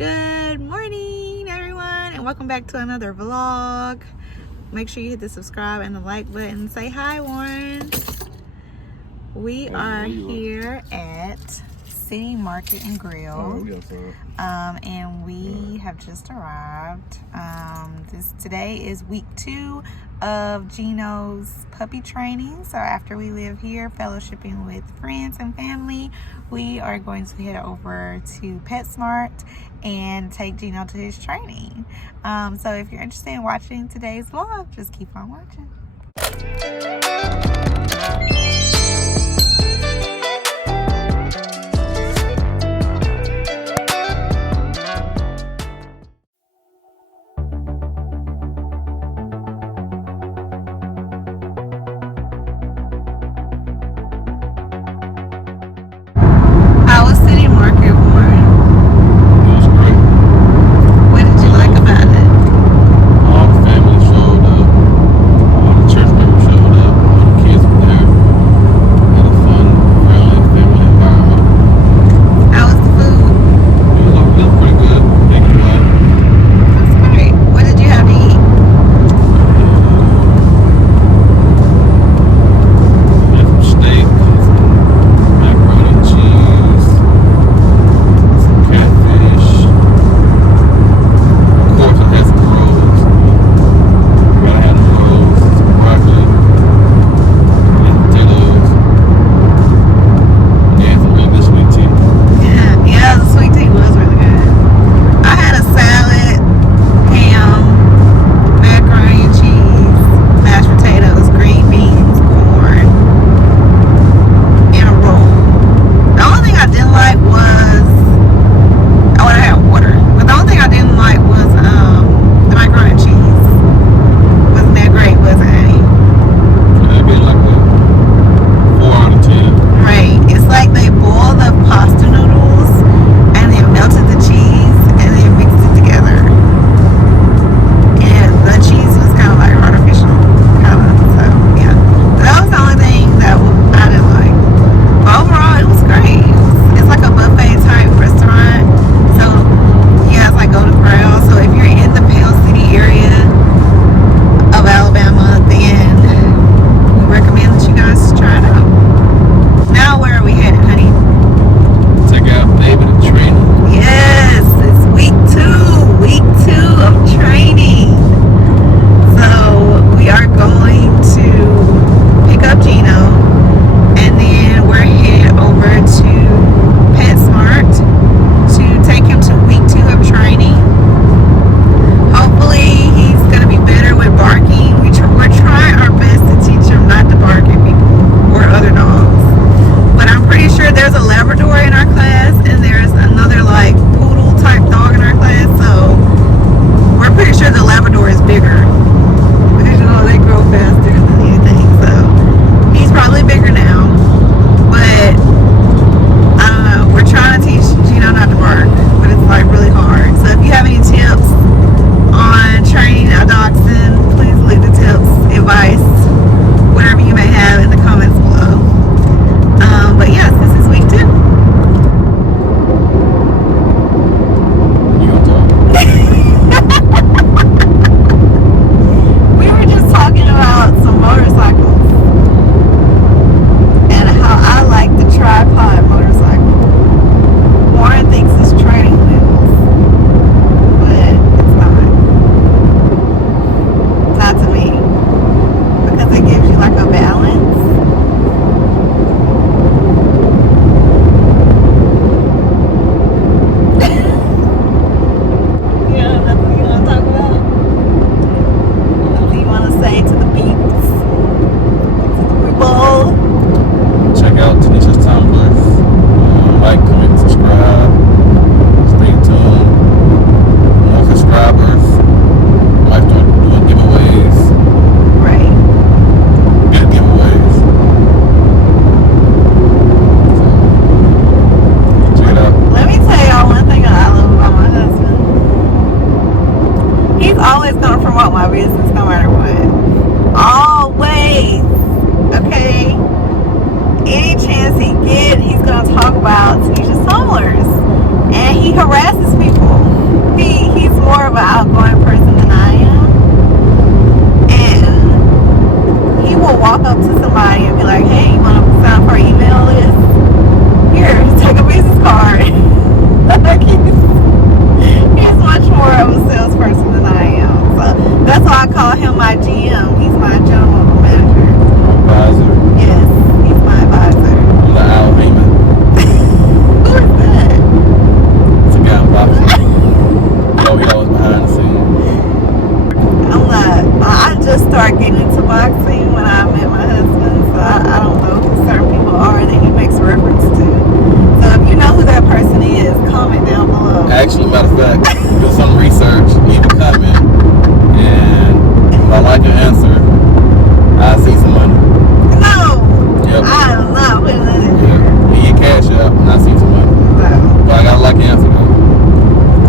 Good morning, everyone, and welcome back to another vlog. Make sure you hit the subscribe and the like button. Say hi, Warren. We are here at City Market and Grill, and we have just arrived. Today is week 2 of GENO'S puppy training. So after we live here fellowshipping with friends and family, we are going to head over to Petsmart and take Geno to his training. So if you're interested in watching today's vlog, just keep on watching. Check out TANISHA'S like, comment, subscribe. Stay tuned. More subscribers. Might start doing giveaways. Right. Good giveaways. So, check it out. Let me tell y'all one thing that I love about my husband. He's always going to promote my business no matter what. Always. Okay? Any chance he get, he's going to talk about TANISHA'S tumblers. And he harasses people. I just started getting into boxing when I met my husband, so I don't know who certain people are that he makes reference to. So if you know who that person is, comment down below. Actually, matter of fact, do some research, leave a comment, and if I like your answer, I see some money. No, Yep. I am not putting that in. Yeah. Get your cash out, and I see some money. No. But I gotta like your answer though.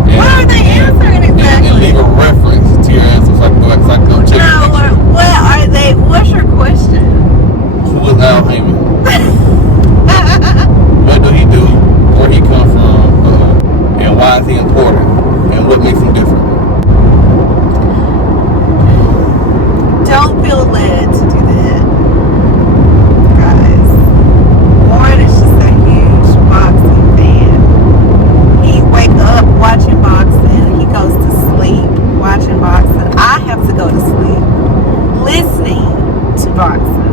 And, What are they answering exactly? And leave a reference to your answer so I can go check No, it. what are they? What's your question? Who was Al Heyman? What do he do? Where he come from? And why is he important? And what makes him different? Don't feel led to do that, guys. Warren is just a huge boxing fan. He wake up watching boxing. He goes to sleep watching boxing. I have to go to sleep listening to boxing.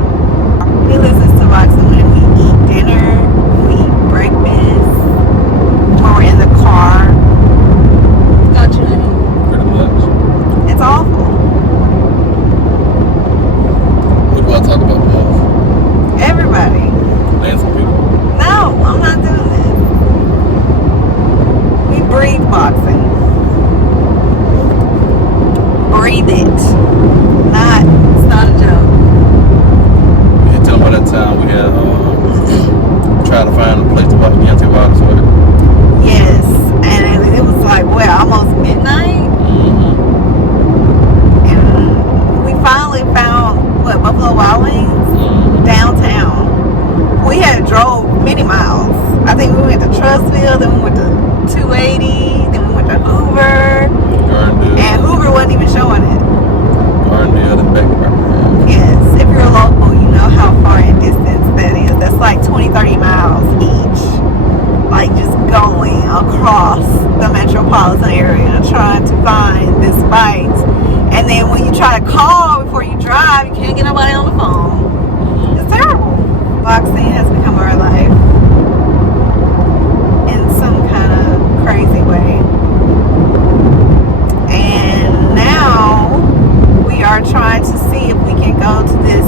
He listens to boxing when we eat dinner, when we eat breakfast, when we're in the car. Don't you, honey? Pretty much. It's awful. What do I talk about the most? Everybody. Name some people. No, I'm not doing this. We breathe boxing. Breathe it. It's not a joke. You tell me about that time we had tried to find a place to watch Deontay Wilder's fight. Yes, and it was like, almost midnight? Mm-hmm. And we finally found, Buffalo Wild Wings? Downtown. We had drove many miles. I think we went to Trustville, then we went to 280, then we went to Hoover. Gardendale. And Hoover wasn't even showing it. Gardendale and back. Yes, if you're local, you know how far in distance that is. That's like 20-30 miles each. Like just going across the metropolitan area trying to find this fight. And then when you try to call before you drive, you can't get nobody on the phone. It's terrible. Boxing has become our life in some kind of crazy way. And now we are trying to see if we can go to this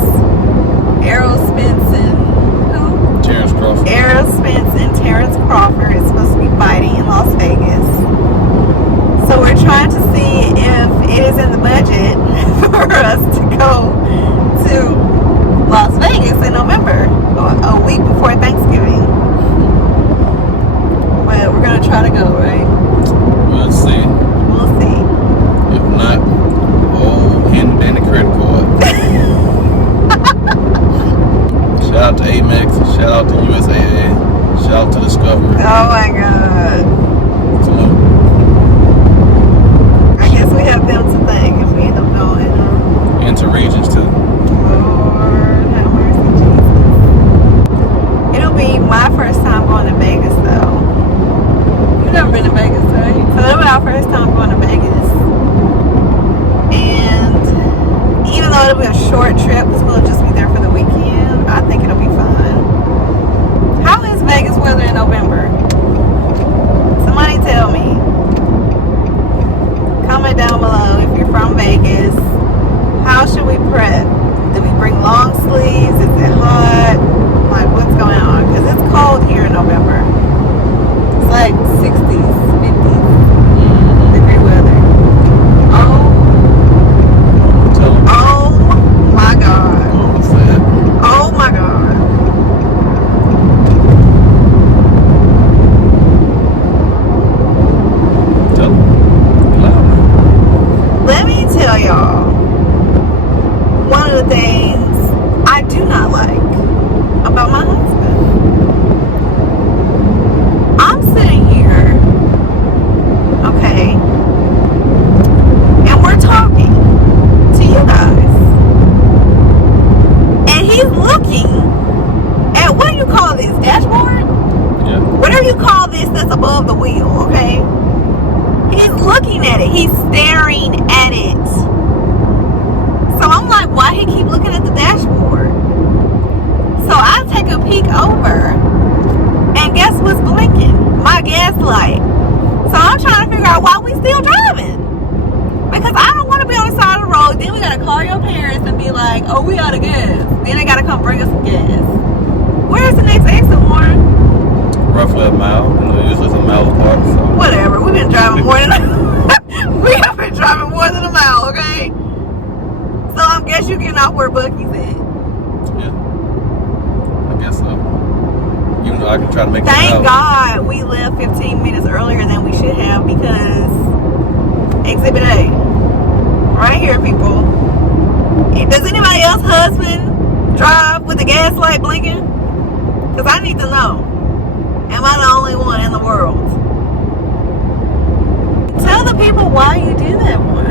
Errol Spence and Terrence Crawford. Errol Spence and Terrence Crawford is supposed to be fighting in Las Vegas. So we're trying to see if it is in the budget for us to go to Las Vegas in November, a week before Thanksgiving. But we're gonna try to go, right? We'll see. We'll see. If not, hand Danny credit card. Shout out to Amex, shout out to USAA, shout out to Discovery. Oh my God. Salute. I guess we have them to thank if we end up going. And to Regions too. Lord have mercy, Jesus. It'll be my first time going to Vegas, though. You've never been to Vegas, right? So it'll be our first time going to Vegas. And even though it'll be a short trip, because we'll just be there for the weekend, I think it'll be fun. How is Vegas weather in November? Somebody tell me. Comment down below if you're from Vegas. How should we prep? Do we bring long sleeves? Is it hot? Like, what's going on? Because it's cold here in November. It's like 60s, 50s degree weather. Oh my God. What's that? Oh my God. Tell them. Loud. Let me tell y'all, one of the things I do not like about my husband. I'm sitting here, okay, and we're talking to you guys, and he's looking at, what do you call this, dashboard? Yeah. Whatever you call this that's above the wheel, okay? He's looking at it. He's staring at it. So I'm like, why he keep looking at the dashboard? So I take a peek over, and guess what's blinking? my gas light. So I'm trying to figure out why we still driving. Because I don't want to be on the side of the road. Then we got to call your parents and be like, oh, we out of gas. Then they got to come bring us some gas. Where's the next exit, Warren? Roughly a mile. Usually it's a mile apart. So. Whatever. We've been driving more than we have been driving more than a mile, okay? So I guess you're getting off where Bucky's at. Yeah. I guess so. Even though I can try to make it Thank God we left 15 minutes earlier than we should have because Exhibit A. Right here, people. Does anybody else's husband drive with the gas light blinking? Because I need to know. Am I the only one in the world? Tell the people why you do that one.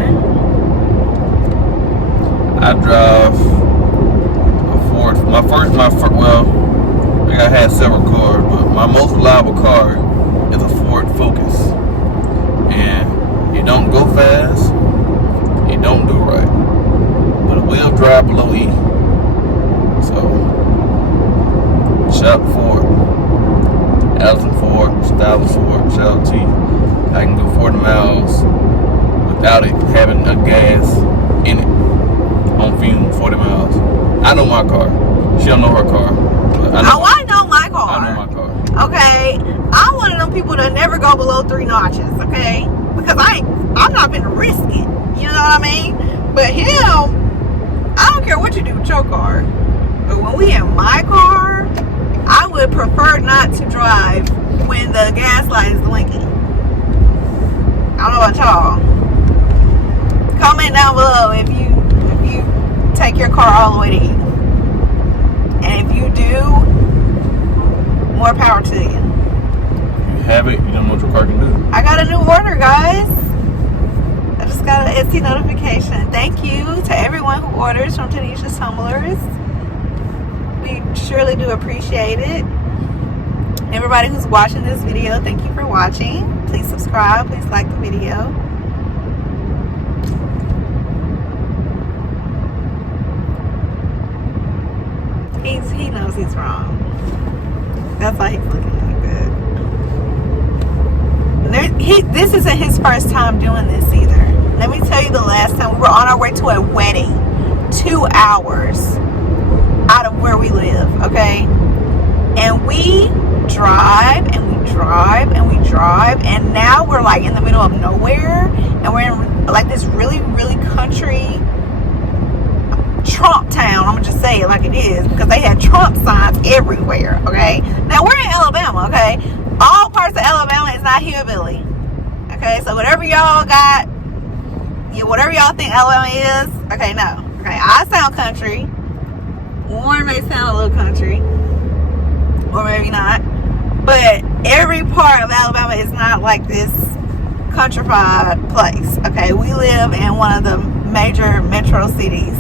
I drive a Ford. Well, I had several cars, but my most reliable car is a Ford Focus. And it don't go fast, it don't do right. But it will drive below E. So, shout Ford. Allison Ford, Stylus Ford, shout out to you. I can go 40 miles without it having a gas in it. On fume, 40 miles. I know my car. She don't know her car. But I know my car. I know my car. Okay, I'm one of them people that never go below 3 notches. Okay, because I'm not gonna risk it. You know what I mean? But him, I don't care what you do with your car. But when we in my car, I would prefer not to drive when the gas light is blinking. I don't know about y'all. Comment down below if you take your car all the way to E. And if you do, more power to you. If you have it, you don't know what your car can do. I got a new order, guys. I just got an Etsy notification. Thank you to everyone who orders from TANISHA'S Tumblers. We surely do appreciate it. Everybody who's watching this video, thank you for watching. Please subscribe. Please like the video. He knows he's wrong. That's why he's looking like that. This isn't his first time doing this either. Let me tell you the last time we were on our way to a wedding. 2 hours out of where we live, okay? And we drive and we drive and we drive, and now we're like in the middle of nowhere, and we're in like this really, really country Trump town. I'm gonna just say it like it is because they had Trump signs everywhere, okay? Now we're in Alabama, okay? All parts of Alabama is not hillbilly, okay? So whatever y'all got, whatever y'all think Alabama is, okay, no. Okay, I sound country. Warren may sound a little country, or maybe not. But every part of Alabama is not like this countrified place. Okay, we live in one of the major metro cities,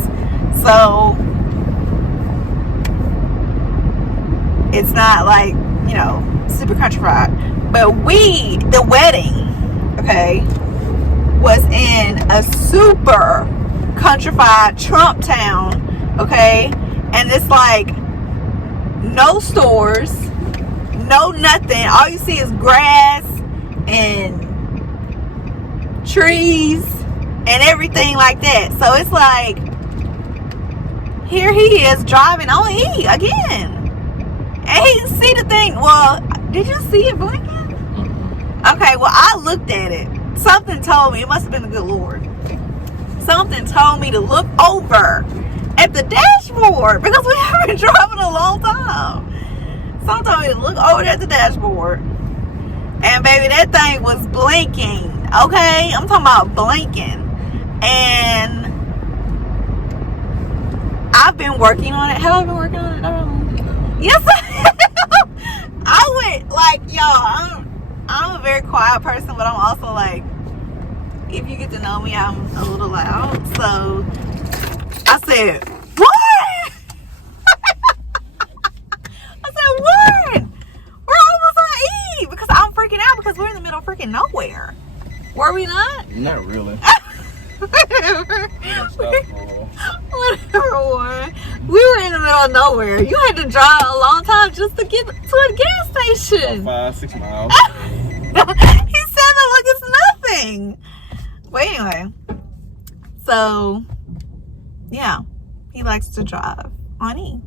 so it's not like, you know, super countrified. But the wedding, okay, was in a super countrified Trump town, okay, and it's like no stores, no nothing. All you see is grass and trees and everything like that. So it's like, here he is driving on E again, and he didn't see the thing. Well, did you see it blinking? Okay, well, I looked at it. Something told me, it must have been the good Lord, something told me to look over at the dashboard because we haven't been driving a long time. Something told me to look over at the dashboard, and baby, that thing was blinking. Okay, I'm talking about blinking. And I've been working on it. Have I been working on it? I don't know. Yes, I have. I went like, y'all, I'm a very quiet person, but I'm also like, if you get to know me, I'm a little loud. So I said, what? I said, what? We're almost on E, because I'm freaking out because we're in the middle of freaking nowhere. Were we not? Not really. Whatever. Warren. We were in the middle of nowhere. You had to drive a long time just to get to a gas station. 5-6 miles. He said that like it's nothing. But anyway, So, yeah, he likes to drive on E.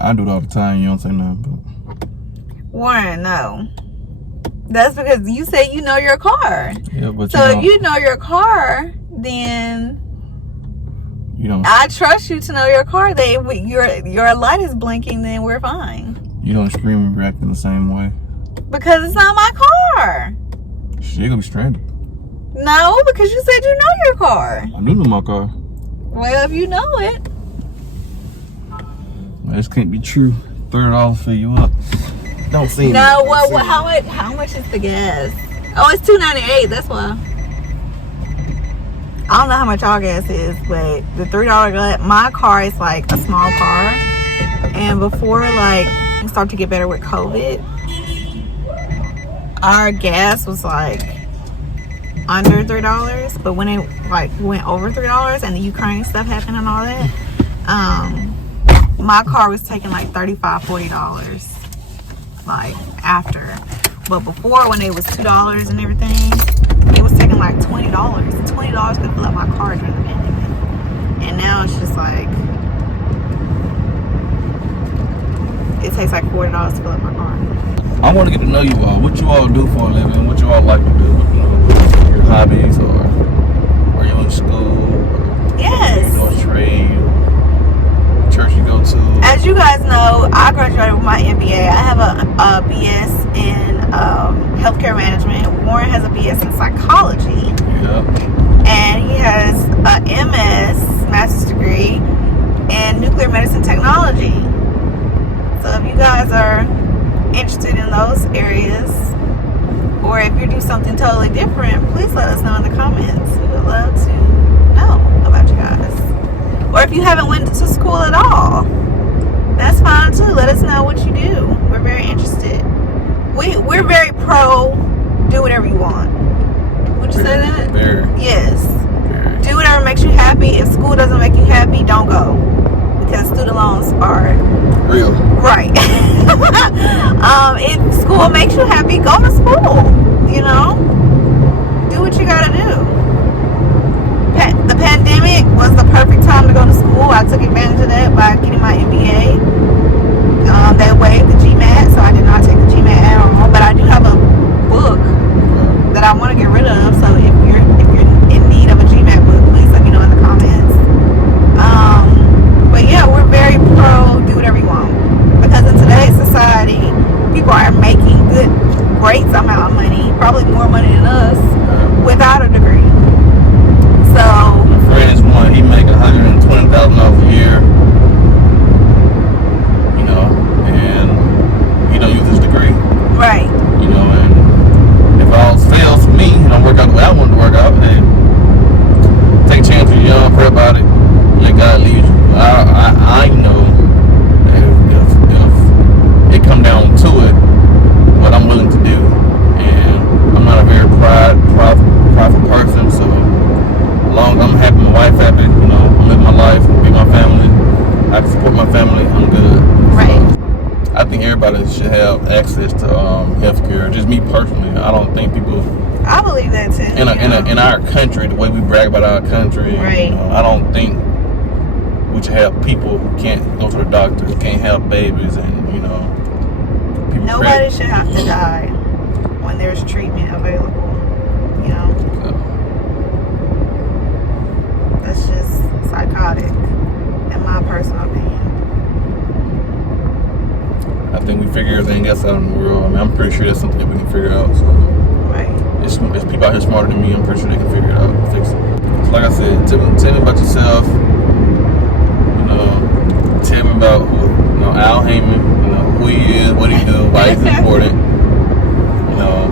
I do it all the time. You don't say nothing, but Warren, no. That's because you say you know your car. yeah, but So if you know your car, then you don't. I trust you to know your car. That if your light is blinking, then we're fine. You don't scream and react in the same way. Because it's not my car. Shit, gonna be stranded. No, because you said you know your car. I do know my car. Well, if you know it. This can't be true. $30 fill you up. Don't seem. No, well, how much is the gas? Oh, it's $2.98. That's why. I don't know how much our gas is, but the $3 gas. My car is like a small car, and before like we start to get better with COVID, our gas was like under $3. But when it like went over $3 and the Ukraine stuff happened and all that, my car was taking like $35-$40 like after. But before, when it was $2 and everything, it was taking like $20. $20 could fill up my car during the pandemic, and now it's just like it takes like $40 to fill up my car. I want to get to know you all. What you all do for a living? What you all like to do? You know, your hobbies, or are you in school? Or Yes. you doing trade? Church you go to? As you guys know, I graduated with my MBA. I have a BS in healthcare management. Warren has a BS in psychology. Yeah. And he has a MS, master's degree, in nuclear medicine technology. So if you guys are interested in those areas, or if you do something totally different, please let us know in the comments. We would love to know about you guys. Or if you haven't went to school at all, that's fine too. Let us know what you do. We're very interested. We're very pro do whatever you want. Would you say that? Very. Yes. Very. Do whatever makes you happy. If school doesn't make you happy, don't go. Because student loans are Real. right. If school makes you happy, go to school. You know? Do what you gotta do. The pandemic was the perfect time to go to school. I took advantage of that by getting my MBA. They waived the GMAT, so I did not take the GMAT at all. But I do have a book that I want to get rid of. So if you're in need of a GMAT book, please let me know in the comments. But yeah, we're very pro do whatever you want, because in today's society, people are making great amount of money, probably more money than us, without a degree. So my friend is one. He make $120,000 a year. You know, and he don't use his degree. right. You know, and if all else fails for me, and I work out the way I want to work out, then take a chance when you're young, pray about it, let God lead you. I know that if it come down to it, what I'm willing to do, and I'm not a very prideful person, so as long as I'm happy, my wife happy, you know, I live my life, be my family, I can support my family, I'm good. Right. So, I think everybody should have access to healthcare. Just me personally, I don't think people. I believe that too. In our country, the way we brag about our country, Right. I don't think we should have people who can't go to the doctor, who can't have babies, and you know, people. Nobody should have to die when there's treatment available. You know, that's just psychotic, in my personal opinion. I think we figure everything else out in the world. I mean, I'm pretty sure that's something that we can figure out. So, Right. it's people out here smarter than me. I'm pretty sure they can figure it out and fix it. So like I said, tell me about yourself. You know, tell me about Al Heyman. You know, who he is, what he do, why he's important. You know,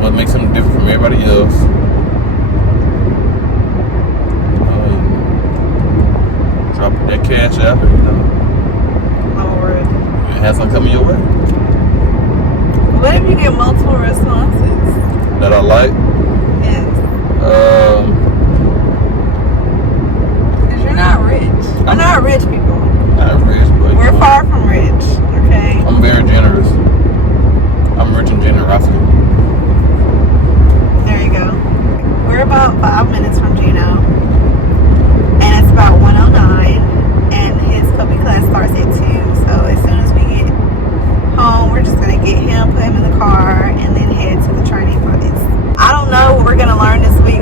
what makes him different from everybody else. Drop that cash out, you know. Lord. And have something coming your way What if you get multiple responses? that I like. Yes. Because you're not rich. We're not rich people. Not rich, but We're far from rich. Okay. I'm very generous. I'm rich in generosity.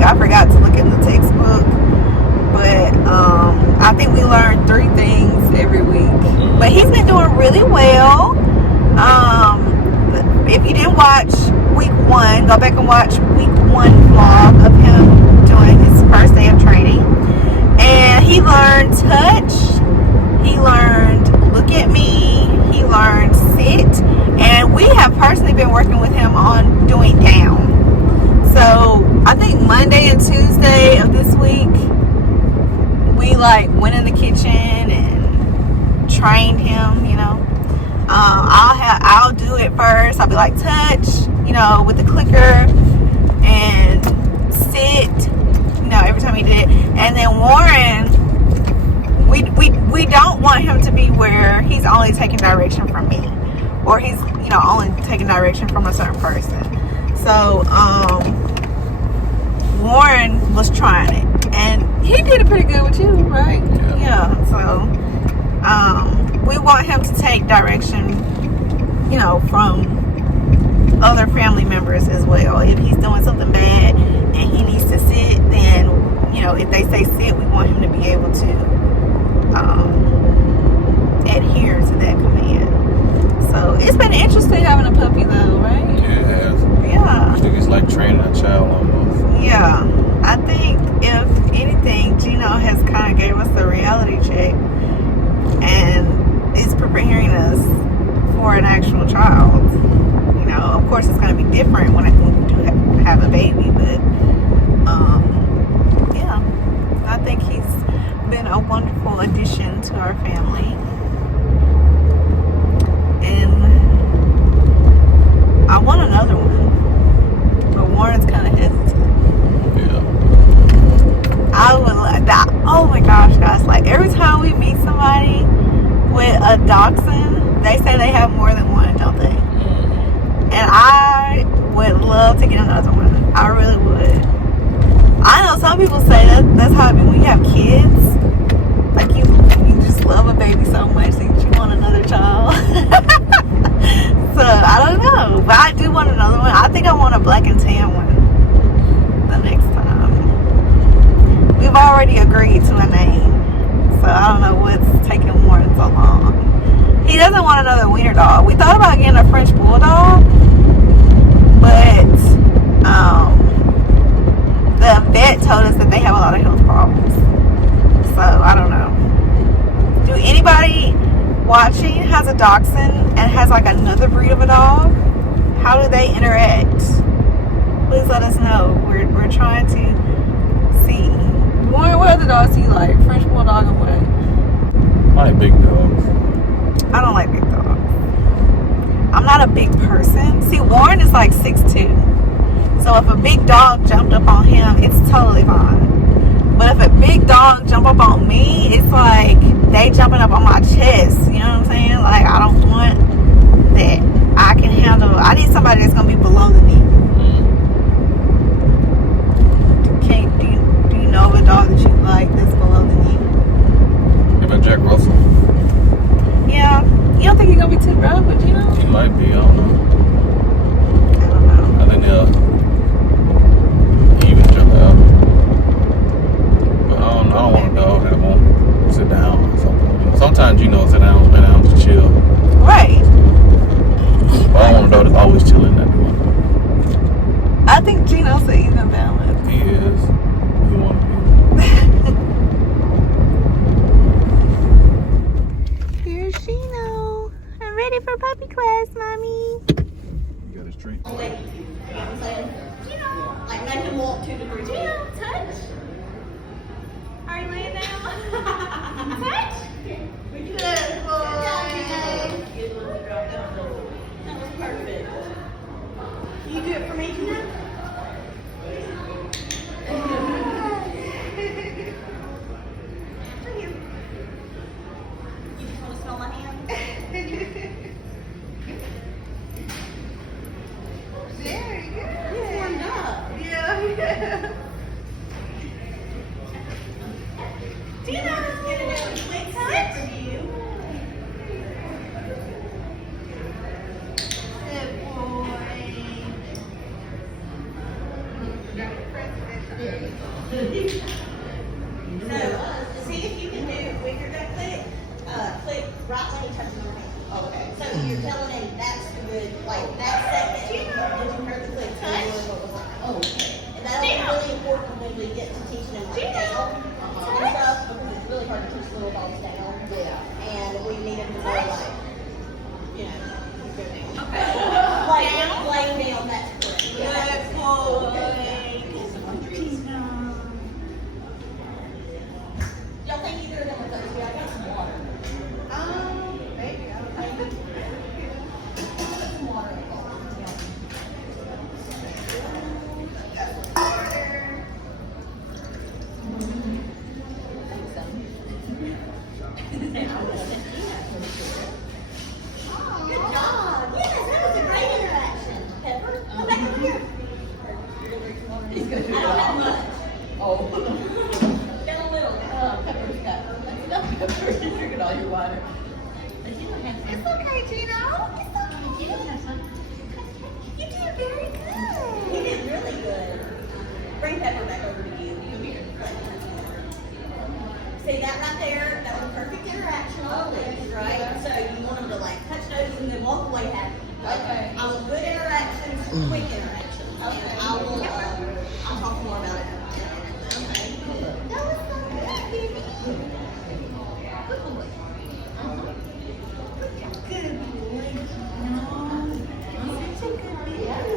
I forgot to look in the textbook. But I think we learned 3 things every week. But he's been doing really well. If you didn't watch week 1, go back and watch week 1 vlog of him doing his first day of training. And he learned touch. He learned look at me. He learned sit. And we have personally been working with him on doing down. So I think Monday and Tuesday of this week, we like went in the kitchen and trained him, you know. I'll do it first. I'll be like touch, you know, with the clicker, and sit, you know, every time he did it. And then Warren, we don't want him to be where he's only taking direction from me, or he's, you know, only taking direction from a certain person. So Warren was trying it, and he did it pretty good with you, right? Yeah. So we want him to take direction, you know, from other family members as well. If he's doing something bad and he needs to sit, then, you know, if they say sit, we want him to be able to adhere to that command. So it's been interesting having a puppy though, right? Yeah, it has. Yeah. I think it's like training a child almost. Yeah. I think if anything, Geno has kind of gave us the reality check and is preparing us for an actual child. You know, of course it's going to be different when we do have a baby, but yeah, I think he's been a wonderful addition to our family. And I want another one, but Warren's kind of hesitant. I would like that. Oh my gosh, guys. Like every time we meet somebody with a Dachshund, they say they have more than one, don't they? And I would love to get another one. I really would. I know some people say that's how it be when you have kids. Like you just love a baby so much that you want another child. So I don't know. But I do want another one. I think I want a black and tan one the next time. We've already agreed to a name, so I don't know what's taking Warren so long. He doesn't want another wiener dog. We thought about getting a French bulldog, but the vet told us that they have a lot of health problems. So I don't know. Do anybody watching has a Dachshund and has like another breed of a dog? How do they interact? Please let us know. We're trying to see. Warren, what other dogs do you like? French bulldog and what? I like big dogs. I don't like big dogs. I'm not a big person. See, Warren is like 6'2". So if a big dog jumped up on him, it's totally fine. But if a big dog jump up on me, it's like they jumping up on my chest. You know what I'm saying? Like, I don't want that. I can handle. I need somebody that's going to be below the knee. Do you know of a dog that you like that's below the knee? What about Jack Russell? Yeah. You don't think he's going to be too rough, but you know? He might be. I don't know. I think they'll even jump out. But I don't want a dog that won't sit down or something. Sometimes you know sit down to chill. Right. But I don't want a dog that's always chilling that way. I think Geno's an even balance. He is. He want to be. Here's Geno. I'm ready for puppy class, mommy. You got his treat. You know, like let him walk 2 to 3 feet. Touch. Are you laying down? Touch. Good boy. That was perfect. You do it for me, Gina? You just want to smell my hand? Very good. It's warmed up. Yeah. Gina's gonna do a quick sit for you. Good boy. like that second, did you hear the click? Oh, and that'll be really important when we get to teaching them like down and stuff, because it's really hard to teach little dogs down. Yeah. And we need them to know like, you know, go down. Okay. Like laying down, that's correct. Good boy. Y'all think either of them are thirsty? I got some water. Maybe. I don't know. Some water in the bowl. Good job. Yes, that was a great interaction. Pepper, come back over here. He's going to do it all. Oh. Get a little. Pepper's got. That's enough pepper. You're drinking all your water. It's okay, Gino. It's okay. You did very good. You did really good. Bring Pepper back over to you. Come here. See that right there? That was a perfect interaction on the leash, right? So you want them to like touch noses and then walk away happy. Okay. I want good interactions, quick interactions. Okay. I'll talk more about it. Okay. That was so good, baby. Good boy. Good boy. Such a good baby. There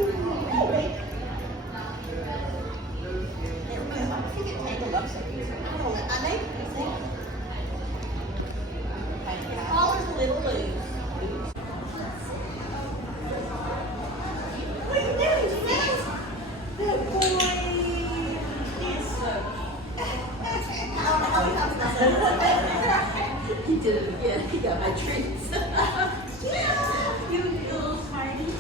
we go. I think it tangled up some. I made it. His collar's a little loose. What are you doing, Jeanette? Good boy. He is so I don't know how he comes myself. He did it again. He got my treats. Yeah. You little smarty. You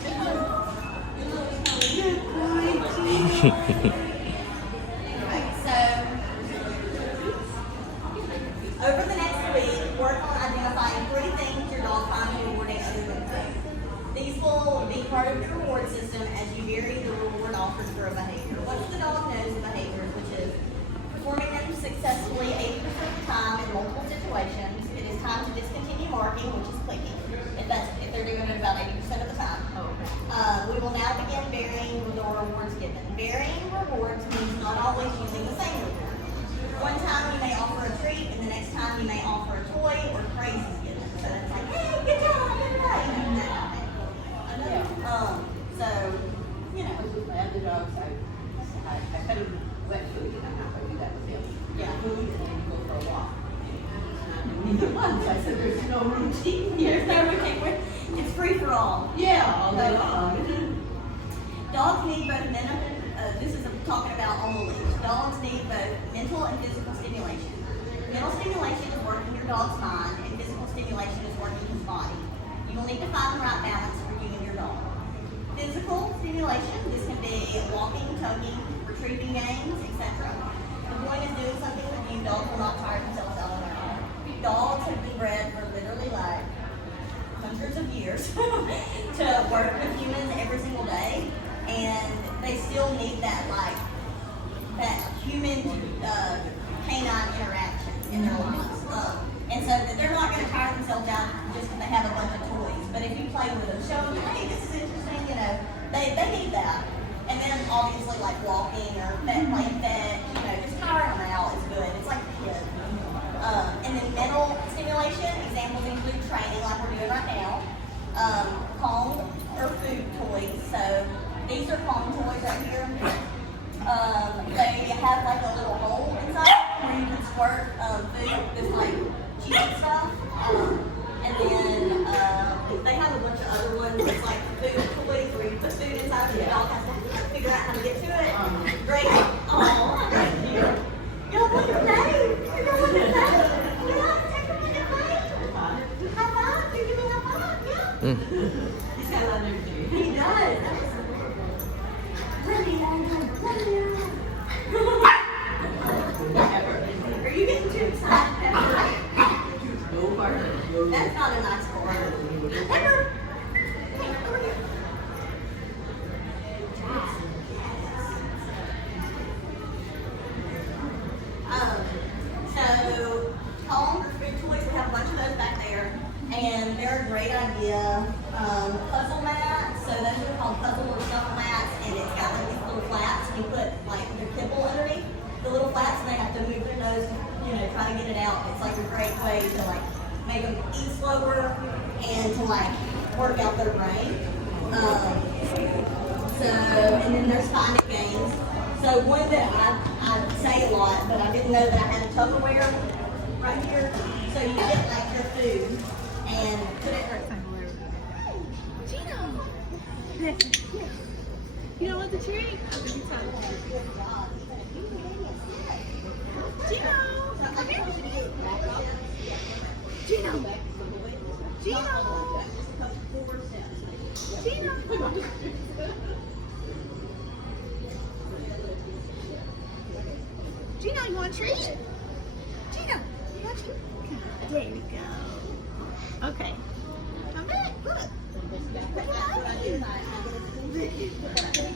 little smarty. Good boy, Jeanette. Over the next week, work on identifying 3 things your dog finds rewarding other than food. These will be part of your reward system as you vary the reward offers for a behavior. Once the dog knows the behaviors, which is performing them successfully 80% of the time in multiple situations, it is time to discontinue marking, which is clicking, if they're doing it about 80% of the time. We will now begin varying the rewards given. Varying rewards means not always using the same reward. One time you may offer a treat, and the next time you may offer a toy or praise is given. So it's like, hey, good job, good day. I know. So, you know. With my other dogs, I fed him wet food, and I'm not going to do that with him. Yeah. Food, and then go for a walk. Neither once. I said, there's no routine here. There's no routine. It's free for all. Yeah, all day long. Dogs need both this is talking about on the leash. Dogs need both mental and physical stimulation. Mental stimulation is working your dog's mind, and physical stimulation is working his body. You will need to find the right balance for you and your dog. Physical stimulation, this can be walking, tugging, retrieving games, etc. The point is doing something with you. Dogs will not tire themselves out on their own. Dogs have been bred for literally like hundreds of years to work with humans every single day, and they still need that human canine interaction in their lives. And so they're not going to tire themselves out just because they have a bunch of toys. But if you play with them, show them, hey, this is interesting, you know, they need that. And then obviously like walking or playing fetch, you know, just tiring them out is good. It's like a kid. And then mental stimulation, examples include training like we're doing right now. Calm or food toys. So these are calm toys right here. They have like a little hole inside where you can squirt food with like cheese and stuff. And then they have a bunch of other ones that's like food toys where you put food inside and the dog has to figure out how to get to it. Great. Oh, thank you. Y'all want to play? Y'all want to play? Yeah, take a minute to play. High five. You give me a high five? Yeah. He's got a lot of energy. He does. Are you getting too excited? That's not a nice word. Pepper! Hey, over here. So, home for food toys, we have a bunch of those back there, and they're a great idea. Puzzle mat, so way to like make them eat slower and to like work out their brain. And then there's finding games. So one that I say a lot, but I didn't know that I had a Tupperware right here. So you get like your food and put it right. You don't want the treat? I'll give you time. Gino! Come here. Gino! Gino! Gino! Gino, you want a treat? Gino, you want a treat? There we go. Okay. Come back, look. Look at that.